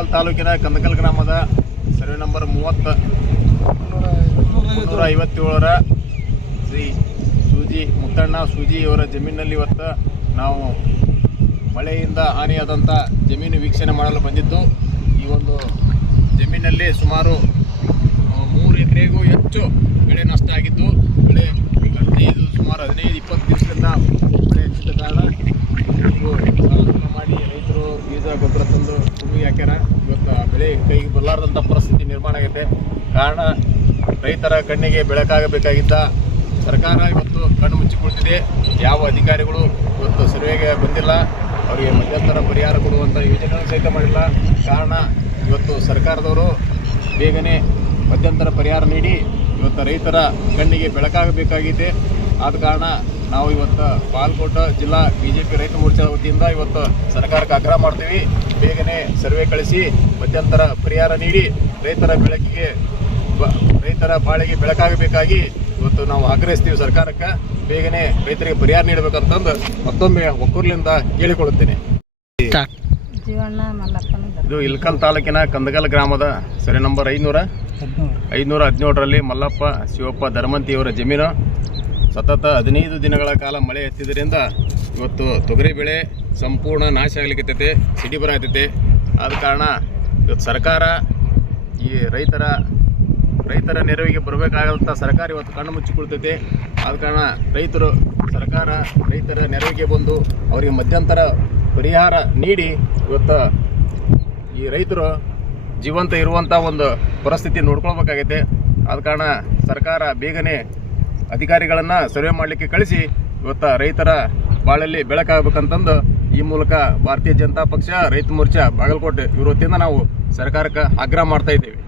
ಇಳಕಲ್ ತಾಲೂಕಿನ ಕಂದಕಲ್ ಗ್ರಾಮದ survey number 357ರ Shri ಸೂಜಿ ಮುತ್ತಣ್ಣ ಸೂಜಿ ಅವರ ಜಮೀನಿನಲ್ಲಿ ಇವತ್ತು ನಾವು ಮಳೆಯಿಂದ ಹಾನಿಯಾದಂಥ ಜಮೀನು ವೀಕ್ಷಣೆ ಮಾಡಲು ಬಂದಿದ್ದು. ಈ ಒಂದು ಜಮೀನಲ್ಲಿ ಸುಮಾರು 3 ಎಕರೆಗೂ ಹೆಚ್ಚು ಬೆಳೆ ನಷ್ಟ ಆಗಿದ್ದು, ಬೆಳೆ ಸುಮಾರು 15-20 ದಿವಸದಿಂದ ಬೆಳೆ ಹೆಚ್ಚಿದ ಕಾರಣ ನೀವು ಸಾಲಸೂಲ ಮಾಡಿ ರೈತರು ಬೀಜ ಗೊಬ್ಬರ ತಂದು ಭೂಮಿಗೆ ಹಾಕ್ಯಾರ. ಇವತ್ತು ಬೆಳೆ ಕೈಗೆ ಬರಲಾರ್ದಂಥ ಪರಿಸ್ಥಿತಿ ನಿರ್ಮಾಣ ಆಗೈತೆ. ಕಾರಣ ರೈತರ ಕಣ್ಣಿಗೆ ಬೆಳಕಾಗಬೇಕಾಗಿದ್ದ ಸರ್ಕಾರ ಇವತ್ತು ಕಣ್ಣು ಮುಚ್ಚಿಕೊಳ್ತಿದೆ. ಯಾವ ಅಧಿಕಾರಿಗಳು ಇವತ್ತು ಸರ್ವೆಗೆ ಬಂದಿಲ್ಲ, ಅವರಿಗೆ ಮಧ್ಯಂತರ ಪರಿಹಾರ ಕೊಡುವಂಥ ಯೋಜನೆಯನ್ನು ಸಹಿತ ಮಾಡಿಲ್ಲ. ಕಾರಣ ಇವತ್ತು ಸರ್ಕಾರದವರು ಬೇಗನೆ ಮಧ್ಯಂತರ ಪರಿಹಾರ ನೀಡಿ ಇವತ್ತು ರೈತರ ಕಣ್ಣಿಗೆ ಬೆಳಕಾಗಬೇಕಾಗಿದೆ. ಆದ ಕಾರಣ ನಾವು ಇವತ್ತು ಬಾಗಲಕೋಟೆ ಜಿಲ್ಲಾ BJP ರೈತ ಮೋರ್ಚಾದ ವತಿಯಿಂದ ಇವತ್ತು ಸರ್ಕಾರಕ್ಕೆ ಆಗ್ರಹ ಮಾಡ್ತೀವಿ. ಬೇಗನೆ ಸರ್ವೆ ಕಳಿಸಿ ಮಧ್ಯಂತರ ಪರಿಹಾರ ನೀಡಿ ರೈತರ ಬಾಳಿಗೆ ಬೆಳಕಾಗಬೇಕಾಗಿ ಇವತ್ತು ನಾವು ಆಗ್ರಹಿಸ್ತೀವಿ. ಸರ್ಕಾರಕ್ಕೆ ಬೇಗನೆ ರೈತರಿಗೆ ಪರಿಹಾರ ನೀಡಬೇಕಂತಂದು ಮತ್ತೊಮ್ಮೆ ಒಕ್ಕೂರ್ಲಿಂದ ಕೇಳಿಕೊಳ್ಳುತ್ತೇನೆ. ಇದು ಇಳಕಲ್ ತಾಲೂಕಿನ ಕಂದಕಲ್ ಗ್ರಾಮದ ಸರ್ವೆ ನಂಬರ್ 517ರಲ್ಲಿ ಮಲ್ಲಪ್ಪ ಶಿವಪ್ಪ ಧರ್ಮಂತಿಯವರ ಜಮೀನು. ಸತತ 15 ದಿನಗಳ ಕಾಲ ಮಳೆ ಎತ್ತಿದ್ದರಿಂದ ಇವತ್ತು ತೊಗರಿ ಬೆಳೆ ಸಂಪೂರ್ಣ ನಾಶ ಆಗಲಿಕ್ಕೆ ಸಿಡಿ ಬರಾಗ್ತೈತೆ. ಆದ ಕಾರಣ ಇವತ್ತು ಸರ್ಕಾರ ಈ ರೈತರ ನೆರವಿಗೆ ಬರಬೇಕಾದಂಥ ಸರ್ಕಾರ ಇವತ್ತು ಕಣ್ಣು ಮುಚ್ಚಿಕೊಳ್ತೈತೆ. ಆದ ಕಾರಣ ಸರ್ಕಾರ ರೈತರ ನೆರವಿಗೆ ಬಂದು ಅವರಿಗೆ ಮಧ್ಯಂತರ ಪರಿಹಾರ ನೀಡಿ ಇವತ್ತು ಈ ರೈತರು ಜೀವಂತ ಇರುವಂಥ ಒಂದು ಪರಿಸ್ಥಿತಿ ನೋಡ್ಕೊಳ್ಬೇಕಾಗೈತೆ. ಆದ ಕಾರಣ ಸರ್ಕಾರ ಬೇಗನೆ ಅಧಿಕಾರಿಗಳನ್ನು ಸರ್ವೆ ಮಾಡಲಿಕ್ಕೆ ಕಳಿಸಿ ಇವತ್ತು ರೈತರ ಬಾಳಲ್ಲಿ ಬೆಳಕಾಗಬೇಕಂತಂದು ಈ ಮೂಲಕ ಭಾರತೀಯ ಜನತಾ ಪಕ್ಷ ರೈತ ಮೋರ್ಚಾ ಬಾಗಲಕೋಟೆ ಇವ್ರ ವತಿಯಿಂದ ನಾವು ಸರ್ಕಾರಕ್ಕೆ ಆಗ್ರಹ ಮಾಡ್ತಾ ಇದ್ದೇವೆ.